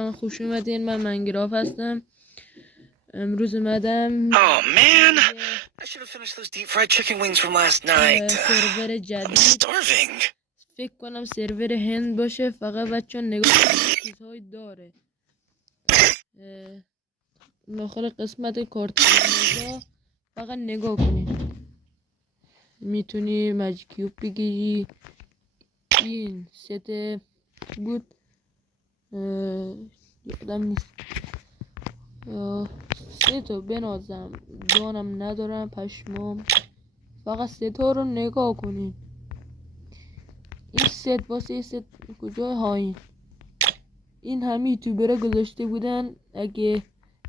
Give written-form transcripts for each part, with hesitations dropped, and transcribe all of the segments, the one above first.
خوش اومدین. من منگراف هستم. امروز اومدم Oh man, I should have finished those deep fried chicken wings from last night. سرور I'm جدید. starving. فکر کنم سرور هند باشه. فقط بچه نگاه چیزهایی داره. داخل قسمت کارت قرمزا فقط نگاه کنید. میتونی ماجیک کیوب بگیری. این ست بود، یادم نیست. 3 تا بنازم، دانم ندارم، پشمام. فقط 3 تا رو نگاه کنین. این ست واسه ست کجای هایی؟ این همه یوتیوبرها گذاشته بودن. اگه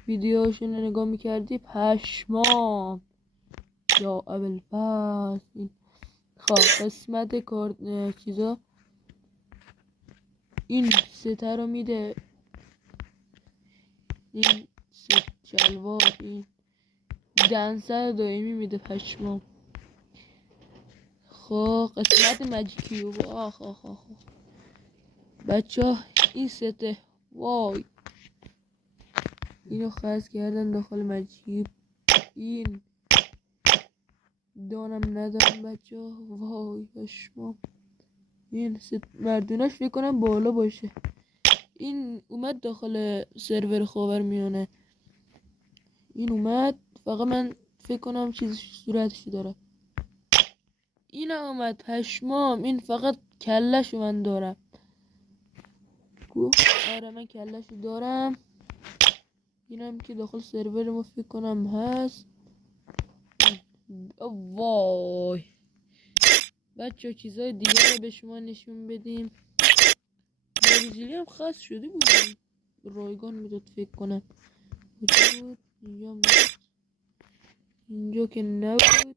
ویدیوهاشون رو نگاه میکردی پشمام یا اول پس. این خب قسمت کارت چیزا این ست رو میده. این ست شلوار، این دنسر دائمی میده. پشمام. خب قسمت ماجیک کیوب. آخ آخ آخ بچه ها، این سته. وای، اینو خرج کردن داخل ماجیک کیوب. این دانم ندارم بچه ها. وای پشمام. این ست مردوناش فکر کنم بالا باشه. این اومد داخل سرور خاورمیانه. این اومد، فقط من فکر کنم چیز صورتشی داره. این اومد پشمام. این فقط کلهشو من دارم. آره من کلهشو دارم. اینم که داخل سرور ما فکر کنم هست. وای بچه چیزای دیگه رو به شما نشون بدیم. بریزیلی هم خاص شده بود، رایگان میداد فکر کنم. بود اینجا هم بود. اینجا که نبود.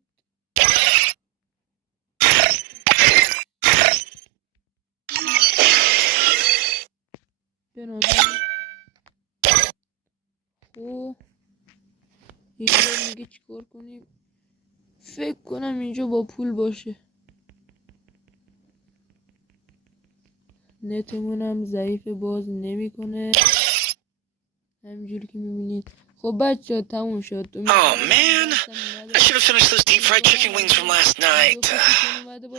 بنازم. خب اینجا میگه چیکار کنیم. فکر کنم اینجا با پول باشه. نتمونم ضعیف، باز نمیکنه همینجوری که میبینید. خب بچه تموم شد. Oh man, I should have finished those deep fried chicken wings from last night.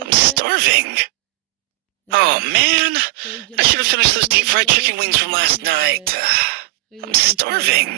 I'm starving. Oh man, I should have finished those deep fried chicken wings from last night. I'm starving.